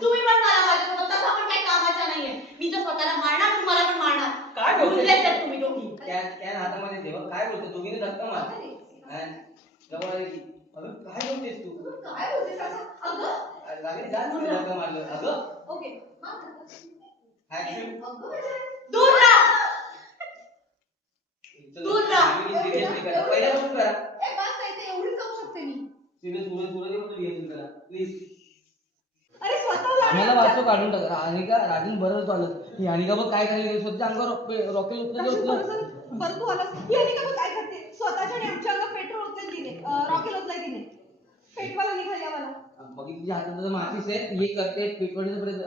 तुम्ही पण मला मारता, तसा पण काही कामाचा नाहीये. मी तर स्वतःला मारणार, तुम्हाला पण मारणार. काय बोलते? उरलेच आहेत तुम्ही दोघी. कॅन हातामध्ये ठेव. काय बोलतो? दोघीने धक्का मार. जवळ ये की. अगं काय बोलतेस तू? काय बोलतेस असं? अगं लागली जा तुला धक्का मारलं. अगं ओके ऍक्शन. दूर राहा. दूर राहा. सिरियसली करा. पहिल्यापासून करा. ए बस नाही ते एवढी जाऊ शकते मी. सिरियस बोलत रिहर्सल करा प्लीज. अरे स्वतःला आम्हाला वाचो काढून टाका. अनिका राजन बरं होतं आलं. ही अनिका बघ काय करायला स्वतःच्या अंगावर रॉकेल उचललं. बरं तू आलास. ही अनिका बघ काय करते. स्वतःच्या आणि आमच्या अंगावर पेट्रोल ओतलंय तिने. रॉकेल ओतलंय तिने. पेटवाला निघाल्या मला. बघितली हातात माचीस आहे. हे करते पेटवण्याचा प्रयत्न.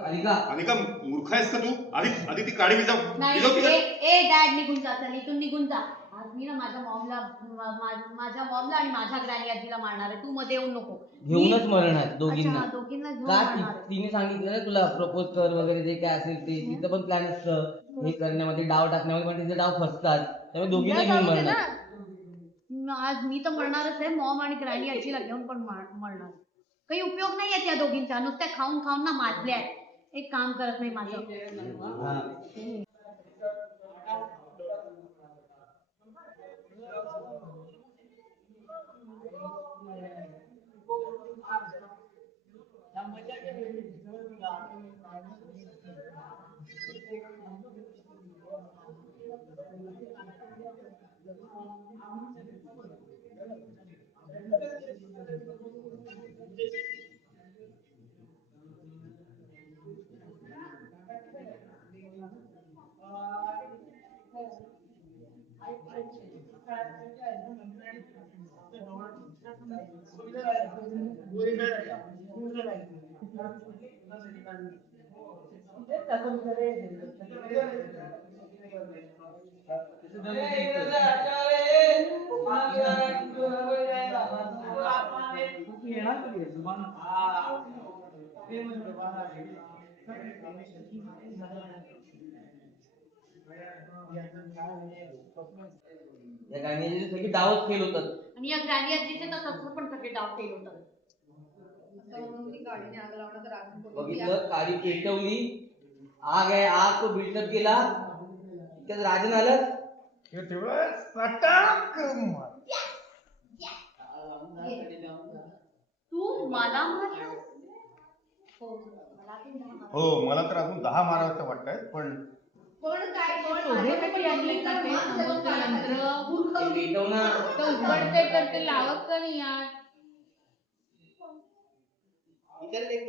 अनिका मूर्ख आहेस का तू? आधी ती काडी विजाव. नाही ए डॅड निघून जा. चल इथून निघून जा. आज मी ना माझ्या मॉमला आणि माझ्या ग्रॅनी आजीला मारणार आहे. तू मध्ये येऊ नको. घेऊनच मरणार दोघींना. दोघींना घेऊन का मारणार आहे. तिने सांगितलं ना तुला प्रपोज कर वगैरे जे काय असेल ते तिचं पण प्लॅन असतं हे करण्यामध्ये डाव टाकण्यामध्ये पण तिचे डाव फसतात त्यामुळे दोघींना घेऊन मरणार. आज मी तर मरणारच आहे. मॉम आणि ग्रॅनी आजीला घेऊन पण मरणार. काही उपयोग नाही आहे त्या दोघींचा. नुसत्या खाऊन खाऊन ना माजल्या आहेत. एक काम करत नाही माझं. या गाण्याचे सगळे डावच फेल होतात. आणि या ग्रॅनी आजीचे तर तसं पण सगळे डाव फेल होतात. बघितलं काळी पेटवली आग आहे. आग तो बिल्डअप केला त्यात राजन आलं तेवढं सटाक मार. तू मला मारलास? हो मला तर अजून 10 मारावं वाटतंय पण पेटव ना. उघडते तर ते लावत का नाही यार. इतर लेख